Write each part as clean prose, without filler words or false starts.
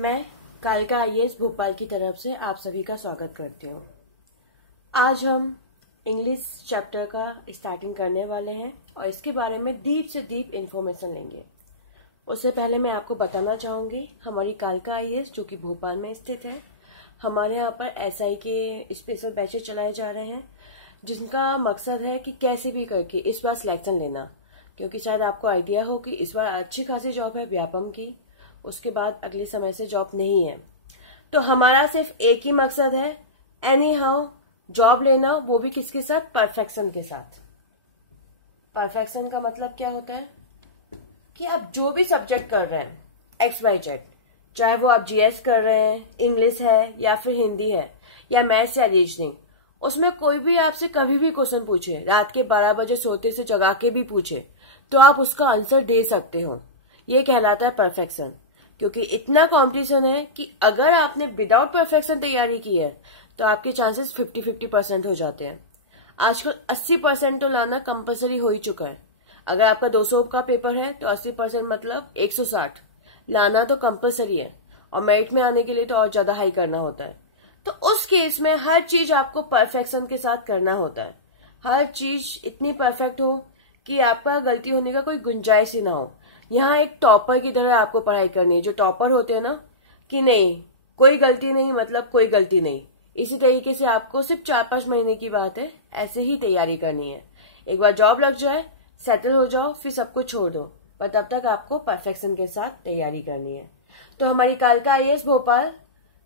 मैं कालिका आईएएस भोपाल की तरफ से आप सभी का स्वागत करती हूँ। आज हम इंग्लिश चैप्टर का स्टार्टिंग करने वाले हैं और इसके बारे में डीप से डीप इंफॉर्मेशन लेंगे। उससे पहले मैं आपको बताना चाहूँगी हमारी कालिका आईएएस जो कि भोपाल में स्थित है, हमारे यहाँ पर एसआई के स्पेशल बैचेस चलाए जा रहे हैं जिनका मकसद है कि कैसे भी करके इस बार सिलेक्शन लेना, क्योंकि शायद आपको आइडिया हो कि इस बार अच्छी खासी जॉब है व्यापम की, उसके बाद अगले समय से जॉब नहीं है। तो हमारा सिर्फ एक ही मकसद है, एनी हाउ जॉब लेना, वो भी किसके साथ? परफेक्शन के साथ। परफेक्शन का मतलब क्या होता है कि आप जो भी सब्जेक्ट कर रहे हैं XYZ, चाहे वो आप जीएस कर रहे हैं, इंग्लिश है या फिर हिंदी है या मैथ्स या रीजनिंग, उसमें कोई भी आपसे कभी भी क्वेश्चन पूछे, रात के 12 बजे सोते से जगा के भी पूछे, तो आप उसका आंसर दे सकते हो। ये कहलाता है परफेक्शन। क्योंकि इतना कंपटीशन है कि अगर आपने विदाउट परफेक्शन तैयारी की है तो आपके चांसेस 50-50% हो जाते हैं। आजकल 80% तो लाना कंपलसरी हो ही चुका है। अगर आपका 200 का पेपर है तो 80% मतलब 160 लाना तो कंपलसरी है, और मेरिट में आने के लिए तो और ज्यादा हाई करना होता है। तो उस केस में हर चीज आपको परफेक्शन के साथ करना होता है। हर चीज इतनी परफेक्ट हो कि आपका गलती होने का कोई गुंजाइश ही ना हो। यहाँ एक टॉपर की तरह आपको पढ़ाई करनी है। जो टॉपर होते हैं ना कि नहीं कोई गलती नहीं मतलब कोई गलती नहीं, इसी तरीके से आपको सिर्फ 4-5 महीने की बात है, ऐसे ही तैयारी करनी है। एक बार जॉब लग जाए, सेटल हो जाओ, फिर सब कुछ छोड़ दो, पर तब तक आपको परफेक्शन के साथ तैयारी करनी है। तो हमारी कालिका आईएएस भोपाल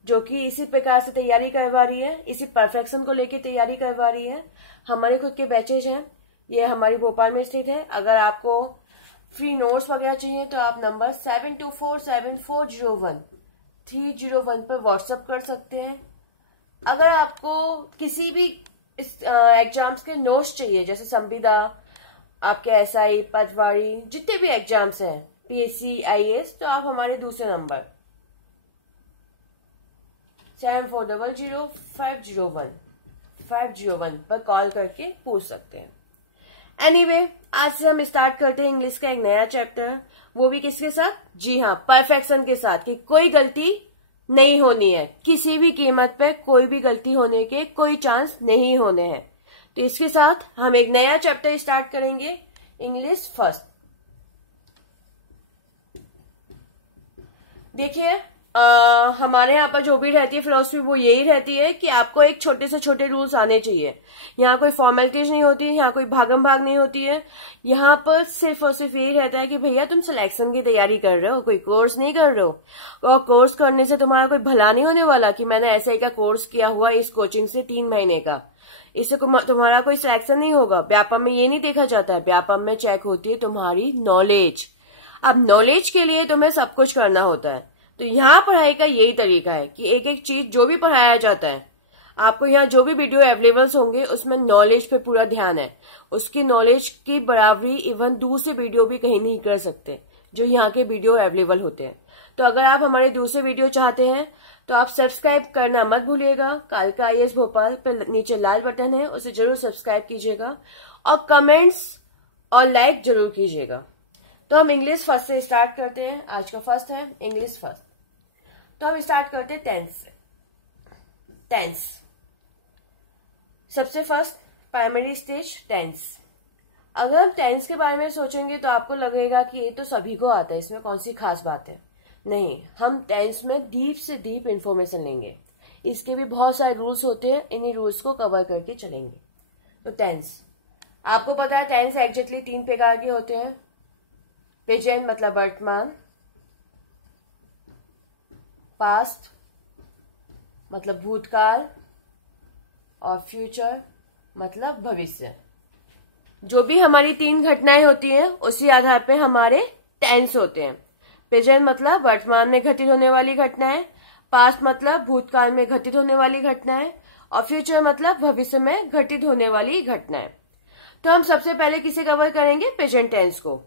जो कि इसी प्रकार से तैयारी करवा रही है, इसी परफेक्शन को लेकर तैयारी करवा रही है। हमारे खुद के बैचेज हैं, ये हमारी भोपाल में स्थित है। अगर आपको फ्री नोट्स वगैरह चाहिए तो आप नंबर 7247401301 पर व्हाट्सएप कर सकते हैं। अगर आपको किसी भी एग्जाम्स के नोट्स चाहिए, जैसे संविदा, आपके एसआई, पटवारी, जितने भी एग्जाम्स हैं, पीएससी, आईएएस, तो आप हमारे दूसरे नंबर 7400501501 पर कॉल करके पूछ सकते हैं। एनीवे, आज से हम स्टार्ट करते हैं इंग्लिश का एक नया चैप्टर, वो भी किसके साथ? जी हाँ, परफेक्शन के साथ, कि कोई गलती नहीं होनी है, किसी भी कीमत पे कोई भी गलती होने के कोई चांस नहीं होने हैं। तो इसके साथ हम एक नया चैप्टर स्टार्ट करेंगे, इंग्लिश फर्स्ट। देखिए, हमारे यहाँ पर जो भी रहती है फिलोसफी वो यही रहती है कि आपको एक छोटे से छोटे रूल्स आने चाहिए। यहाँ कोई फॉर्मेलिटीज नहीं होती है, यहाँ कोई भागम भाग नहीं होती है। यहाँ पर सिर्फ और सिर्फ यही रहता है कि भैया तुम सिलेक्शन की तैयारी कर रहे हो, कोई कोर्स नहीं कर रहे हो, और कोर्स करने से तुम्हारा कोई भला नहीं होने वाला कि मैंने ऐसे का कोर्स किया हुआ इस कोचिंग से 3 महीने का, इससे तुम्हारा कोई सिलेक्शन नहीं होगा। व्यापम में ये नहीं देखा जाता है, व्यापम में चेक होती है तुम्हारी नॉलेज। अब नॉलेज के लिए तुम्हें सब कुछ करना होता है। तो यहाँ पढ़ाई का यही तरीका है कि एक एक चीज जो भी पढ़ाया जाता है, आपको यहाँ जो भी वीडियो अवेलेबल होंगे उसमें नॉलेज पे पूरा ध्यान है। उसकी नॉलेज की बराबरी इवन दूसरे वीडियो भी कहीं नहीं कर सकते जो यहाँ के वीडियो अवेलेबल होते हैं। तो अगर आप हमारे दूसरे वीडियो चाहते हैं तो आप सब्सक्राइब करना मत भूलिएगा। कालिका आईएएस भोपाल पे नीचे लाल बटन है, उसे जरूर सब्सक्राइब कीजिएगा और कमेंट्स और लाइक जरूर कीजिएगा। तो हम इंग्लिश फर्स्ट से स्टार्ट करते हैं। आज का फर्स्ट है इंग्लिश फर्स्ट। तो हम स्टार्ट करते हैं टेंस से। टेंस सबसे फर्स्ट प्राइमरी स्टेज टेंस। अगर हम टेंस के बारे में सोचेंगे तो आपको लगेगा कि ये तो सभी को आता है, इसमें कौन सी खास बात है। नहीं, हम टेंस में डीप से डीप इंफॉर्मेशन लेंगे। इसके भी बहुत सारे रूल्स होते हैं, इन्हीं रूल्स को कवर करके चलेंगे। तो टेंस, आपको पता है टेंस एग्जैक्टली 3 प्रकार के होते हैं। प्रेजेंट मतलब वर्तमान, पास्ट मतलब भूतकाल, और फ्यूचर मतलब भविष्य। जो भी हमारी 3 घटनाएं होती हैं उसी आधार पे हमारे टेंस होते हैं। प्रेजेंट मतलब वर्तमान में घटित होने वाली घटनाएं, पास्ट मतलब भूतकाल में घटित होने वाली घटनाएं, और फ्यूचर मतलब भविष्य में घटित होने वाली घटनाएं। तो हम सबसे पहले किसे कवर करेंगे? प्रेजेंट टेंस को।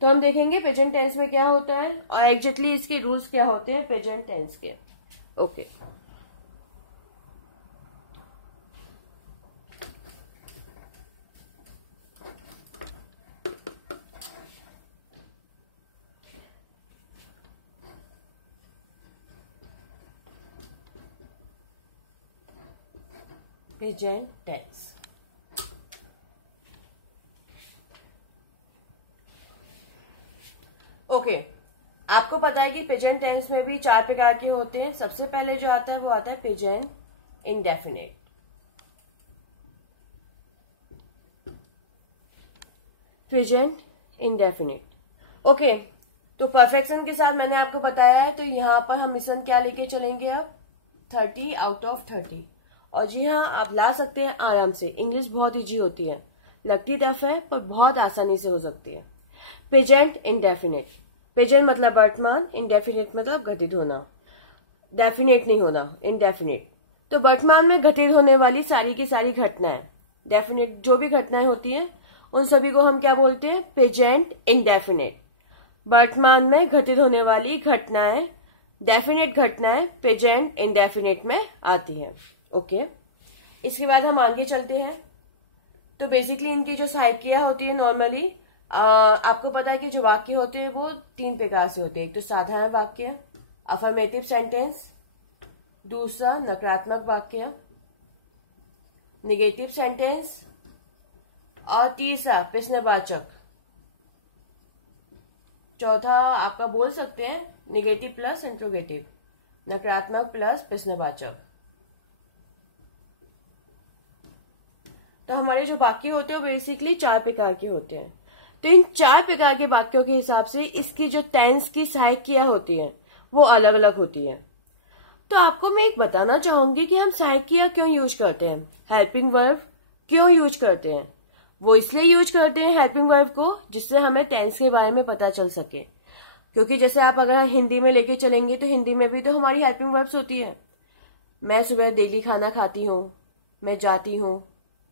तो हम देखेंगे प्रेजेंट टेंस में क्या होता है और एग्जैक्टली इसके रूल्स क्या होते हैं प्रेजेंट टेंस के। Okay, present tense. ओके, आपको पता है कि प्रेजेंट टेंस में भी 4 प्रकार के होते हैं। सबसे पहले जो आता है वो आता है present indefinite. Present indefinite. Okay, तो परफेक्शन के साथ मैंने आपको बताया है, तो यहां पर हम मिशन क्या लेके चलेंगे अब 30 आउट ऑफ 30। और जी हाँ, आप ला सकते हैं आराम से। इंग्लिश बहुत इजी होती है, लगती टफ है पर बहुत आसानी से हो सकती है। Present indefinite. प्रेजेंट मतलब वर्तमान, इंडेफिनिट मतलब घटित होना, डेफिनेट नहीं होना, इंडेफिनिट। तो वर्तमान में घटित होने वाली सारी की सारी घटनाएं, डेफिनेट जो भी घटनाएं होती हैं उन सभी को हम क्या बोलते हैं, प्रेजेंट इंडेफिनिट। वर्तमान में घटित होने वाली घटनाएं, डेफिनेट घटनाएं प्रेजेंट इंडेफिनिट में आती हैं। ओके, इसके बाद हम आगे चलते हैं। तो बेसिकली इनकी जो सहायिका होती है नॉर्मली, आपको पता है कि जो वाक्य होते हैं वो 3 प्रकार से होते हैं। एक तो साधारण वाक्य, अफर्मेटिव सेंटेंस, दूसरा नकारात्मक वाक्य, निगेटिव सेंटेंस, और तीसरा प्रश्नवाचक। चौथा आपका बोल सकते हैं निगेटिव प्लस इंट्रोगेटिव, नकारात्मक प्लस प्रश्नवाचक। तो हमारे जो वाक्य होते हैं वो बेसिकली 4 प्रकार के होते हैं। तो इन 4 प्रकार के वाक्यों के हिसाब से इसकी जो टेंस की सहायिका होती है वो अलग अलग होती है। तो आपको मैं एक बताना चाहूंगी कि हम सहायिका क्यों यूज करते हैं, हेल्पिंग वर्ब क्यों यूज करते हैं। वो इसलिए यूज करते हैं हेल्पिंग वर्ब को जिससे हमें टेंस के बारे में पता चल सके। क्योंकि जैसे आप अगर हिंदी में लेके चलेंगे तो हिंदी में भी तो हमारी हेल्पिंग वर्ब्स होती है। मैं सुबह डेली खाना खाती हूँ, मैं जाती हूँ,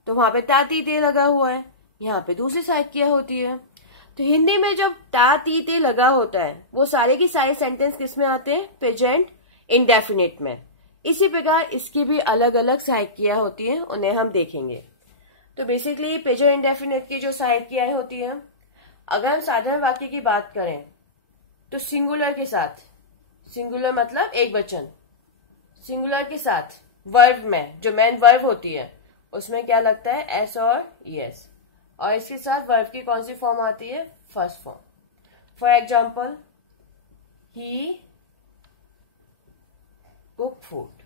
तो वहां पे ता ती ते लगा हुआ है, यहाँ पे दूसरी सहायिका होती है। तो हिंदी में जब ता ती ते लगा होता है वो सारे की सारे सेंटेंस किस में आते हैं, प्रेजेंट इंडेफिनिट में। इसी प्रकार इसकी भी अलग अलग सहायिका होती है, उन्हें हम देखेंगे। तो बेसिकली प्रेजेंट इंडेफिनिट की जो सहायिकाएं होती है, अगर हम साधारण वाक्य की बात करें तो सिंगुलर के साथ, सिंगुलर मतलब एक वचन, सिंगुलर के साथ वर्ब में जो मेन वर्ब होती है उसमें क्या लगता है, एस और ईएस, और इसके साथ वर्ब की कौन सी फॉर्म आती है, first form. For example, he cook food.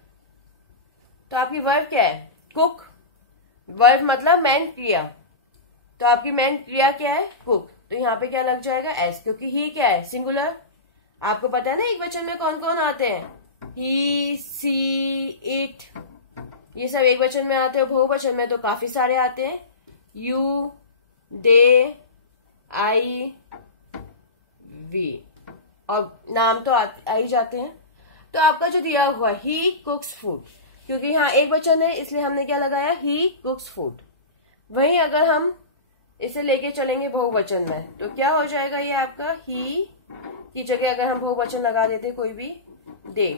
तो आपकी वर्ब क्या है, कुक। वर्ब मतलब मेन क्रिया, तो आपकी मेन क्रिया क्या है, कुक। तो यहाँ पे क्या लग जाएगा, एस, क्योंकि ही क्या है, सिंगुलर। आपको पता है ना एक वचन में कौन कौन आते हैं, ही, सी, इट, ये सब एक वचन में आते हैं। बहुवचन में तो काफी सारे आते हैं, यू, दे, आई, वी, और नाम तो आ ही जाते हैं। तो आपका जो दिया हुआ ही कुक्स फूड, क्योंकि यहाँ एक वचन है इसलिए हमने क्या लगाया, ही कुक्स फूड। वहीं अगर हम इसे लेके चलेंगे बहुवचन में तो क्या हो जाएगा, ये आपका ही की जगह अगर हम बहुवचन लगा देते कोई भी, दे,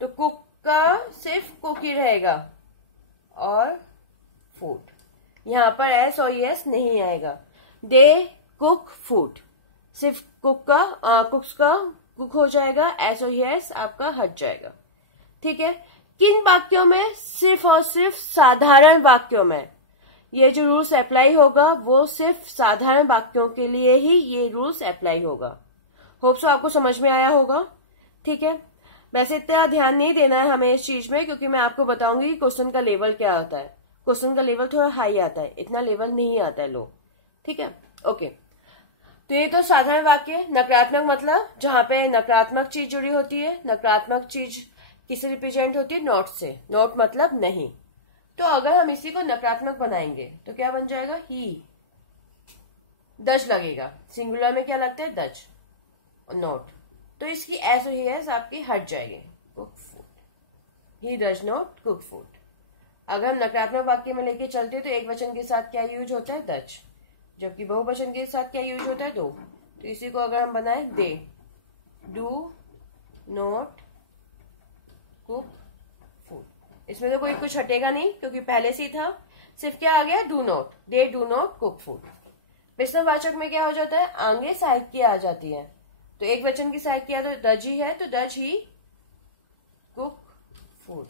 तो कुक का सिर्फ कुक ही रहेगा और फूड, यहाँ पर एस और एस नहीं आएगा। दे कुक फूड, सिर्फ कुक का कुक्स का कुक हो जाएगा, एस और एस आपका हट जाएगा। ठीक है, किन वाक्यों में, सिर्फ और सिर्फ साधारण वाक्यों में ये जो रूल्स अप्लाई होगा वो सिर्फ साधारण वाक्यों के लिए ही ये रूल्स अप्लाई होगा। होप सो आपको समझ में आया होगा। ठीक है, वैसे इतना ध्यान नहीं देना है हमें इस चीज में, क्योंकि मैं आपको बताऊंगी कि क्वेश्चन का लेवल क्या होता है। क्वेश्चन का लेवल थोड़ा हाई आता है, इतना लेवल नहीं आता है लो। ठीक है, ओके। तो ये तो साधारण वाक्य। नकारात्मक मतलब जहां पे नकारात्मक चीज जुड़ी होती है, नकारात्मक चीज किससे रिप्रेजेंट होती है, नॉट से। नॉट मतलब नहीं। तो अगर हम इसी को नकारात्मक बनाएंगे तो क्या बन जाएगा, ही, दज लगेगा। सिंगुलर में क्या लगता है, दज, और नॉट, तो इसकी एस और एस आपकी हट जाएगी, cook food, he does not cook food. अगर हम नकारात्मक वाक्य में लेके चलते तो एक वचन के साथ क्या यूज होता है, दज, जबकि बहुवचन के साथ क्या यूज होता है, दो। तो इसी को अगर हम बनाए, they do not cook food, इसमें तो कोई कुछ हटेगा नहीं क्योंकि पहले से ही था, सिर्फ क्या आ गया, do not, they do not cook food. प्रश्नवाचक में क्या हो जाता है, आगे सहायिका आ जाती है। तो एक वचन की सहायिका तो दज ही है, तो दज ही कुक फूड।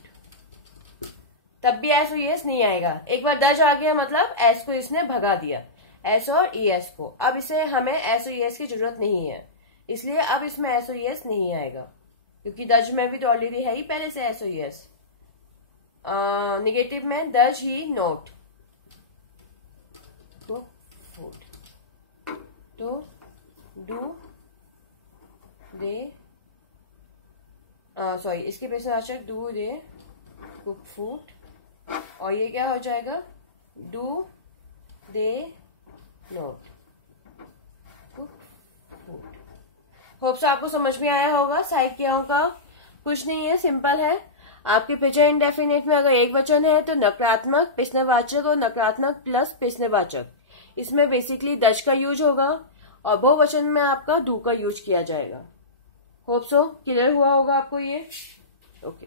तब भी एस और ईएस नहीं आएगा। एक बार दज आ गया मतलब एस को इसने भगा दिया, एस और ईएस को। अब इसे हमें एस और ईएस की जरूरत नहीं है, इसलिए अब इसमें एस और ईएस नहीं आएगा, क्योंकि दज में भी तो ऑलरेडी है ही पहले से एस और ईएस। निगेटिव में दज ही नोट कुक फूड, तो डू दे सॉरी इसके पेश वाचक डू दे कुक फूड, और ये क्या हो जाएगा, do they note cook food. Hopes आपको समझ में आया होगा। सहायक क्रियाओं का कुछ नहीं है, सिंपल है। आपके प्रेजेंट इंडेफिनिट में अगर एक वचन है तो नकारात्मक प्रश्नवाचक और नकारात्मक प्लस प्रश्नवाचक, इसमें बेसिकली दज का यूज होगा, और बहुवचन में आपका डू का यूज किया जाएगा। होप सो क्लियर हुआ होगा आपको ये। ओके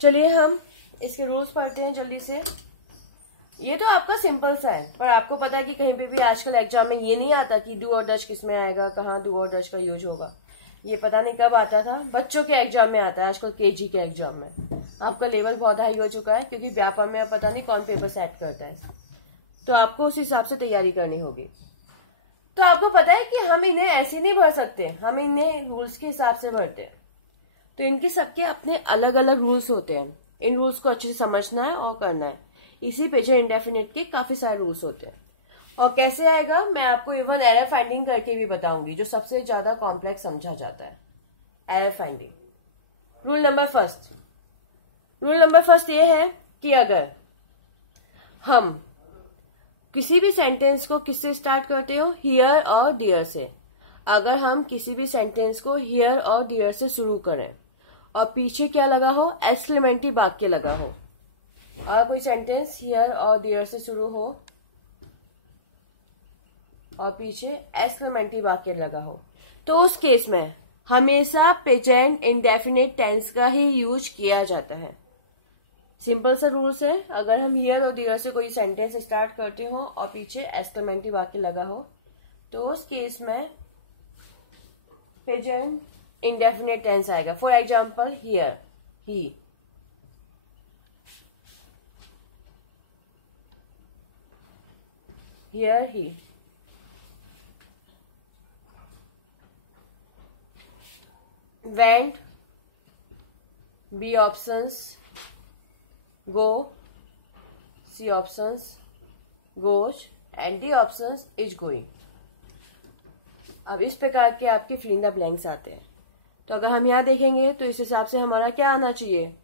चलिए हम इसके रूल्स पढ़ते हैं जल्दी से। ये तो आपका सिंपल सा है, पर आपको पता है कि कहीं पे भी आजकल एग्जाम में ये नहीं आता कि डू और डज किस में आएगा, कहाँ डू और डज का यूज होगा। ये पता नहीं कब आता था, बच्चों के एग्जाम में आता है आजकल, केजी के एग्जाम में। आपका लेवल बहुत हाई हो चुका है, क्योंकि व्यापम में अब पता नहीं कौन पेपर सेट करता है, तो आपको उस हिसाब से तैयारी करनी होगी। तो आपको पता है कि हम इन्हें ऐसे नहीं भर सकते, हम इन्हें रूल्स के हिसाब से भरते हैं। तो इनके सबके अपने अलग अलग रूल्स होते हैं, इन रूल्स को अच्छे से समझना है और करना है। इसी प्रेजेंट इंडेफिनिट के काफी सारे रूल्स होते हैं। और कैसे आएगा मैं आपको इवन एरर फाइंडिंग करके भी बताऊंगी, जो सबसे ज्यादा कॉम्प्लेक्स समझा जाता है, error finding. Rule number first ये है कि अगर हम किसी भी सेंटेंस को किससे स्टार्ट करते हो, हियर और डियर से। अगर हम किसी भी सेंटेंस को हियर और डियर से शुरू करें और पीछे क्या लगा हो, एक्सक्लेमेटरी वाक्य लगा हो, और कोई सेंटेंस हियर और डियर से शुरू हो और पीछे एक्सक्लेमेटरी वाक्य लगा हो, तो उस केस में हमेशा प्रेजेंट इंडेफिनिट टेंस का ही यूज किया जाता है। सिंपल सा रूल्स है। अगर हम हियर और डियर से कोई सेंटेंस स्टार्ट करते हो और पीछे एक्सक्लेमेटरी वाक्य लगा हो, तो उस केस में प्रेजेंट इंडेफिनिट टेंस आएगा। For example here he, here he, went, B options, go, C options, goes, and D options is going। अब इस प्रकार के आपके fill in the blanks आते हैं। तो अगर हम यहाँ देखेंगे तो इस हिसाब से हमारा क्या आना चाहिए,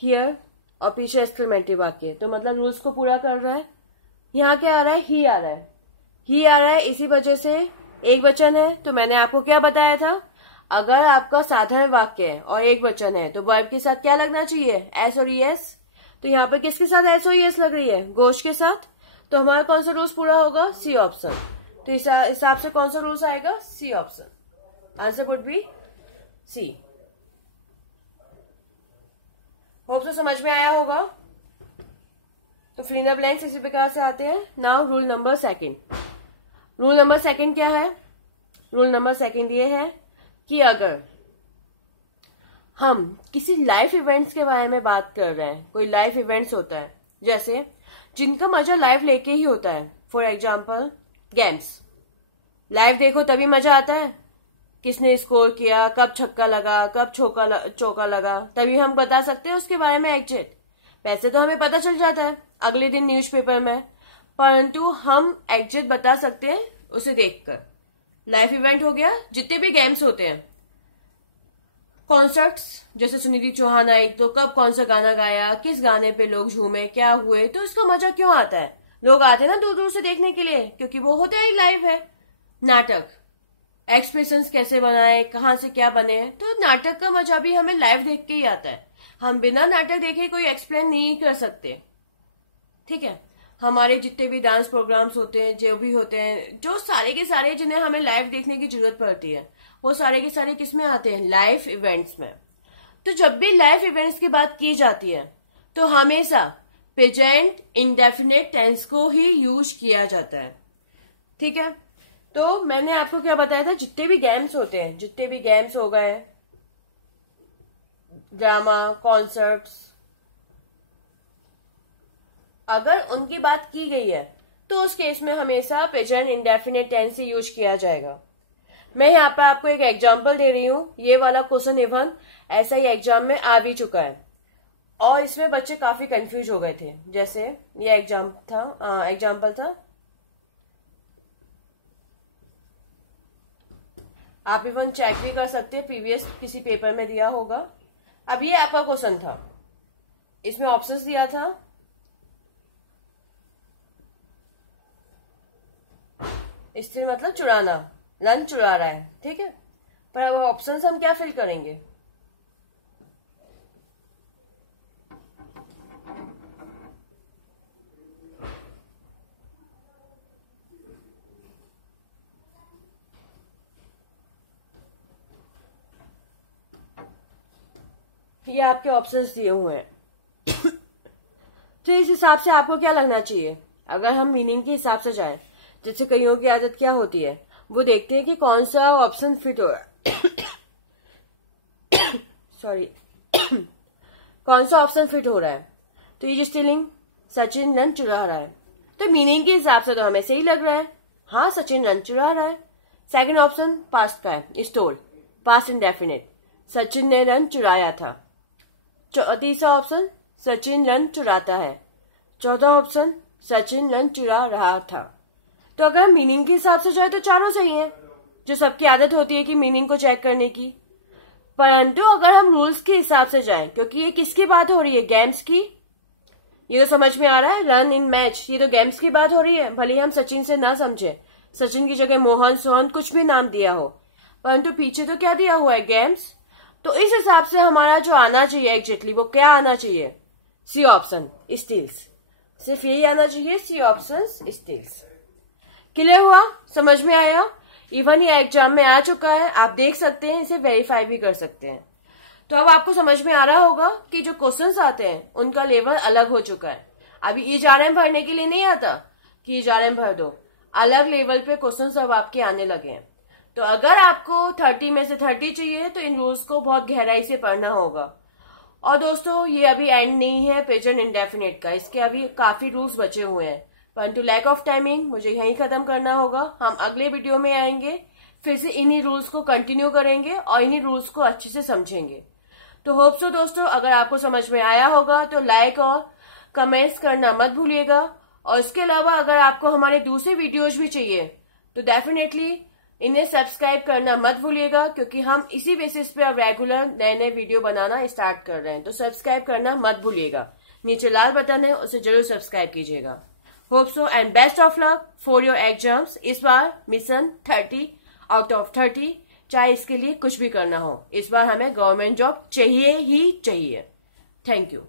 here और पीछे एक्सक्लेमेटरी वाक्य, तो मतलब रूल्स को पूरा कर रहा है। यहाँ क्या आ रहा है, ही आ रहा है, ही आ रहा है, इसी वजह से एक वचन है। तो मैंने आपको क्या बताया था, अगर आपका साधारण वाक्य है और एक वचन है तो वर्ब के साथ क्या लगना चाहिए, एस और ईएस। तो यहाँ पर किसके साथ एस और ईएस लग रही है, गोश के साथ। तो हमारा कौन सा रूल्स पूरा होगा, सी ऑप्शन। तो इस हिसाब से कौन सा रूल्स आएगा, C option. Answer would be C. Hope तो समझ में आया होगा। तो फिल इन द ब्लैंक्स इसी प्रकार से आते हैं। Now rule number second. Rule number second क्या है, रूल नंबर सेकंड ये है कि अगर हम किसी लाइफ इवेंट्स के बारे में बात कर रहे हैं, कोई लाइफ इवेंट्स होता है जैसे जिनका मजा लाइव लेके ही होता है, फॉर एग्जाम्पल गेम्स। लाइव देखो तभी मजा आता है, किसने स्कोर किया, कब छक्का लगा, कब चौका लगा, तभी हम बता सकते हैं उसके बारे में एग्जैक्ट। वैसे तो हमें पता चल जाता है अगले दिन न्यूज़पेपर में, परंतु हम एग्जैक्ट बता सकते हैं उसे देखकर। लाइफ इवेंट हो गया, जितने भी गेम्स होते हैं, कॉन्सर्ट्स जैसे सुनिधि चौहान आई तो कब कौन सा गाना गाया, किस गाने पे लोग झूमे, क्या हुए, तो इसका मजा क्यों आता है, लोग आते हैं ना दूर दूर से देखने के लिए, क्योंकि वो होता ही लाइव है। नाटक, एक्सप्रेशंस कैसे बनाए, कहाँ से क्या बने, तो नाटक का मजा भी हमें लाइव देख के ही आता है। हम बिना नाटक देखे कोई एक्सप्लेन नहीं कर सकते, ठीक है। हमारे जितने भी डांस प्रोग्राम्स होते हैं, जो भी होते हैं, जो सारे के सारे जिन्हें हमें लाइव देखने की जरूरत पड़ती है, वो सारे के सारे किस में आते हैं, लाइव इवेंट्स में। तो जब भी लाइव इवेंट्स की बात की जाती है तो हमेशा प्रेजेंट इंडेफिनिट टेंस को ही यूज किया जाता है, ठीक है। तो मैंने आपको क्या बताया था, जितने भी गेम्स होते हैं, जितने भी गेम्स हो गए, ड्रामा, कॉन्सर्ट्स, अगर उनकी बात की गई है तो उस केस में हमेशा प्रेजेंट इंडेफिनिट टेंस से यूज किया जाएगा। मैं यहाँ पर आपको एक एग्जांपल दे रही हूँ। ये वाला क्वेश्चन इवन ऐसा ही एग्जाम में आ भी चुका है और इसमें बच्चे काफी कंफ्यूज हो गए थे। जैसे ये एग्जाम्पल था, आप इवन चेक भी कर सकते हैं, प्रीवियस किसी पेपर में दिया होगा। अब ये आपका क्वेश्चन था, इसमें ऑप्शंस दिया था, स्टील मतलब चुराना, रन चुरा रहा है, ठीक है। पर अब ऑप्शंस हम क्या फिल करेंगे? ये आपके ऑप्शंस दिए हुए हैं। तो इस हिसाब से आपको क्या लगना चाहिए? अगर हम मीनिंग के हिसाब से जाएं, जैसे कईयों की आदत क्या होती है, वो देखते हैं कि कौन सा ऑप्शन फिट हो रहा है सॉरी कौन सा ऑप्शन फिट हो रहा है। तो ये स्टीलिंग, सचिन रन चुरा रहा है, तो मीनिंग के हिसाब से तो हमें सही लग रहा है, हाँ सचिन रन चुरा रहा है। सेकंड ऑप्शन पास्ट का है, स्टोल, पास्ट इंडेफिनिट, सचिन ने रन चुराया था। तीसरा ऑप्शन सचिन रन चुराता है। चौथा ऑप्शन सचिन रन चुरा रहा था। तो अगर हम मीनिंग के हिसाब से जाए तो चारों सही हैं, जो सबकी आदत होती है कि मीनिंग को चेक करने की। परंतु अगर हम रूल्स के हिसाब से जाएं, क्योंकि ये किसकी बात हो रही है? गेम्स की। ये तो समझ में आ रहा है, रन इन मैच, ये तो गेम्स की बात हो रही है। भले हम सचिन से ना समझे, सचिन की जगह मोहन, सोहन, कुछ भी नाम दिया हो, परंतु पीछे तो क्या दिया हुआ है? गेम्स। तो इस हिसाब से हमारा जो आना चाहिए एग्जैक्टली वो क्या आना चाहिए? C option, steals. सिर्फ यही आना चाहिए, सी ऑप्शन, स्टील्स। क्लियर हुआ? समझ में आया? इवन ये एग्जाम में आ चुका है, आप देख सकते हैं, इसे वेरीफाई भी कर सकते हैं। तो अब आपको समझ में आ रहा होगा कि जो क्वेश्चंस आते हैं उनका लेवल अलग हो चुका है। अभी ईजारएम भरने के लिए नहीं आता कि ईजारएम भर दो, अलग लेवल पे क्वेश्चंस अब आपके आने लगे हैं। तो अगर आपको 30 में से 30 चाहिए तो इन रूल्स को बहुत गहराई से पढ़ना होगा। और दोस्तों ये अभी एंड नहीं है प्रेजेंट इंडेफिनिट का, इसके अभी काफी रूल्स बचे हुए हैं, परंतु लैक ऑफ टाइमिंग मुझे यहीं खत्म करना होगा। हम अगले वीडियो में आएंगे, फिर से इन्हीं रूल्स को कंटिन्यू करेंगे और इन्हीं रूल्स को अच्छे से समझेंगे। तो होप सो दोस्तों अगर आपको समझ में आया होगा तो लाइक और कमेंट्स करना मत भूलिएगा। और इसके अलावा अगर आपको हमारे दूसरे वीडियोज भी चाहिए तो डेफिनेटली इन्हें सब्सक्राइब करना मत भूलिएगा, क्योंकि हम इसी बेसिस पे अब रेगुलर नए नए वीडियो बनाना स्टार्ट कर रहे हैं। तो सब्सक्राइब करना मत भूलिएगा, नीचे लाल बटन है उसे जरूर सब्सक्राइब कीजिएगा। Hope so and best of luck for your exams. इस बार मिशन 30 आउट ऑफ 30, चाहे इसके लिए कुछ भी करना हो, इस बार हमें गवर्नमेंट जॉब चाहिए ही चाहिए। Thank you.